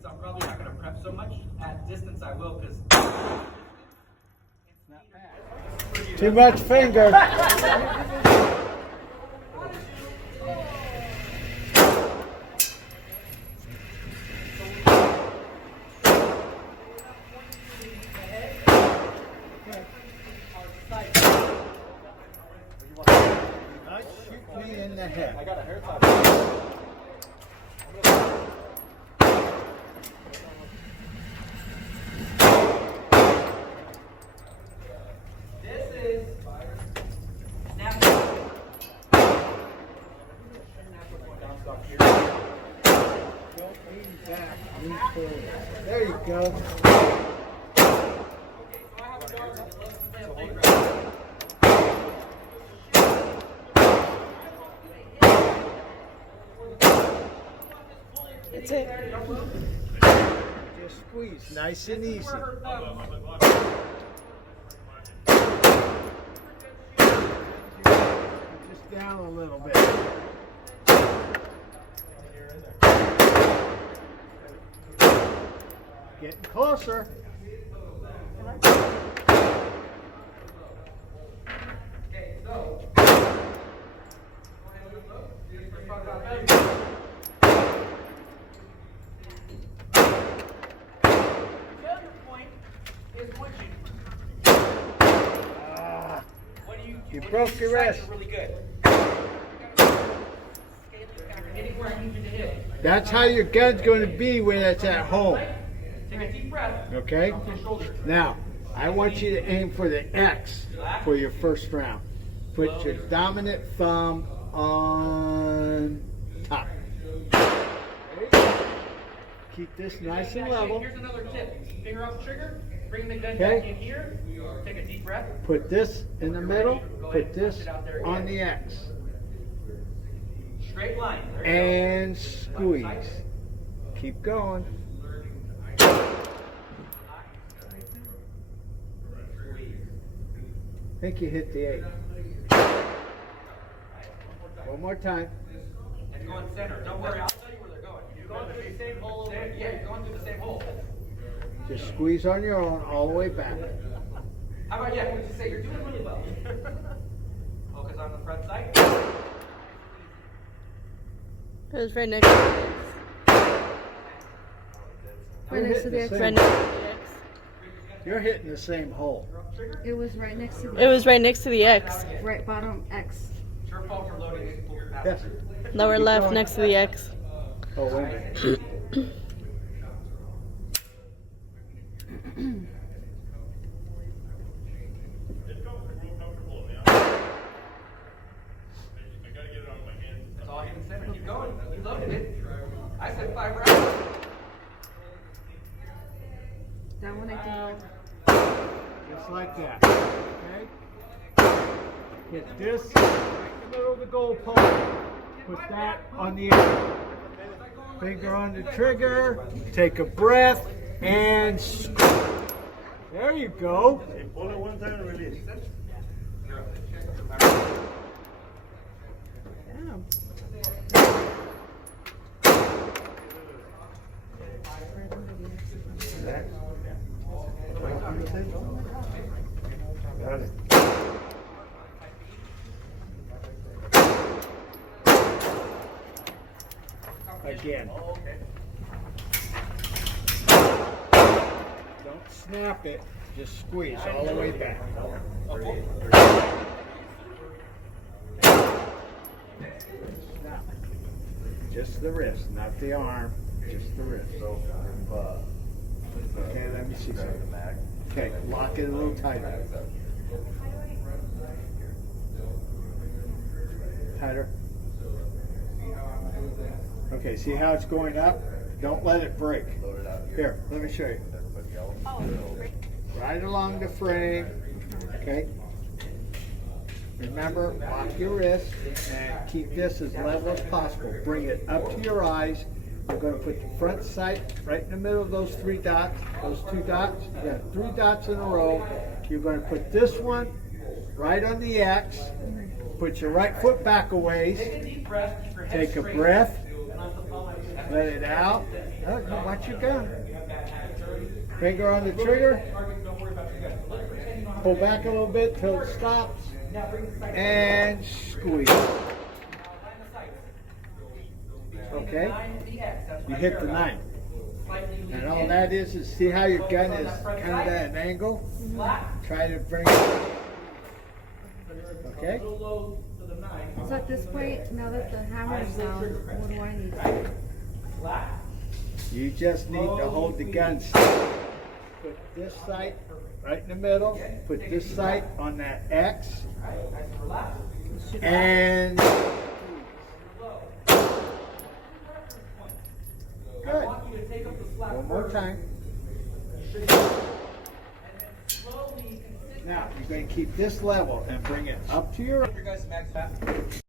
since I'm probably not going to prep so much, at distance I will because too much finger. Shoot me in the head. I got a hair tie. There you go. That's it. Just squeeze, nice and easy. Just down a little bit. Getting closer. okay, so failure point is what You broke your wrist. really good. Hitting where I need you to hit. That's how your gun's going to be when it's at home. Take a deep breath. Okay? Up to your shoulder. Now, I want you to aim for the X for your first round. Put your dominant thumb on top. Keep this nice and level. Here's another tip. Finger off the trigger. Bring the gun Okay. back in here. Take a deep breath. Put this in the middle. Put this on the X. Straight line. There you And squeeze. Keep going. I think you hit the 8. One more time. And go in center. Don't worry, I'll tell you where they're going. You're going through the same hole. Yeah, you're going through the same hole. Just squeeze on your own all the way back. How about, yeah, what you say? You're doing really well. Focus on the front sight. It was right next to the X. Right next to the X. Right next to the X. You're hitting the same hole. It was right next to the It was right next to the X. right bottom X. Sure fault for loading is pull your back. Yes. Lower left next to the X. Oh, wait a minute. That's all hitting center. Keep going. You loaded it. I said 5 rounds. That one I did. Just like that. Okay? Hit this right in the middle of the goal post. Put that on the end. Finger on the trigger. Take a breath and squeeze. There you go. Pull it one time and release. Got it. Again. Don't snap it. Just squeeze all the way back. Now, just the wrist, not the arm. Just the wrist. Okay, let me see something. Okay, lock it a little tighter. Tighter. Okay, see how it's going up? Don't let it break. Here, let me show you. Right along the frame. Okay. Remember, lock your wrist and keep this as level as possible. Bring it up to your eyes. You're going to put the front sight right in the middle of those 3 dots, those 2 dots. You got 3 dots in a row. You're going to put this one right on the X. Put your right foot back a ways. Take a deep breath. Keep your head Take a straight. breath. And on the palm, Let it out. Oh, watch your gun. Finger on the trigger. Pull back a little bit till it stops. And squeeze. Okay? You hit the 9. And all that is see how your gun is kind of at an angle? Try to bring it. Okay? So at this point, now that the hammer is down, what do I need? You just need to hold the gun still. Put this sight right in the middle. Put this sight on that X. And good. One more time. Now you're going to keep this level and bring it up to your.